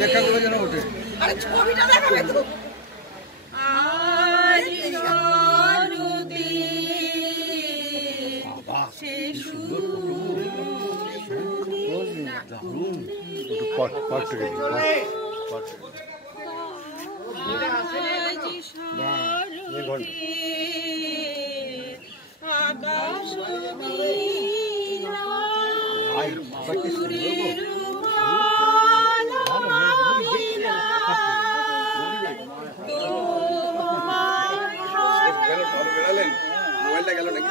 লেখাগুলো যেন ওঠে। ছবিটা দেখাবে তো। মোবাইলটা গেল নাকি?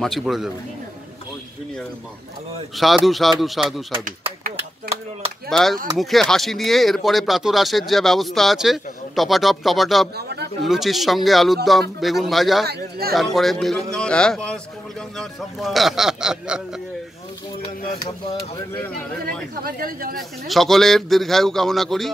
মাছি পড়ে যাবে। সাধু সাধু সাধু সাধু। মুখে হাসি নিয়ে এরপরে প্রাতরাশের যে ব্যবস্থা আছে, টপাটপ টপাটপ লুচির সঙ্গে আলুর দম, বেগুন ভাজা, তারপরে সকলের দীর্ঘায়ু কামনা করি।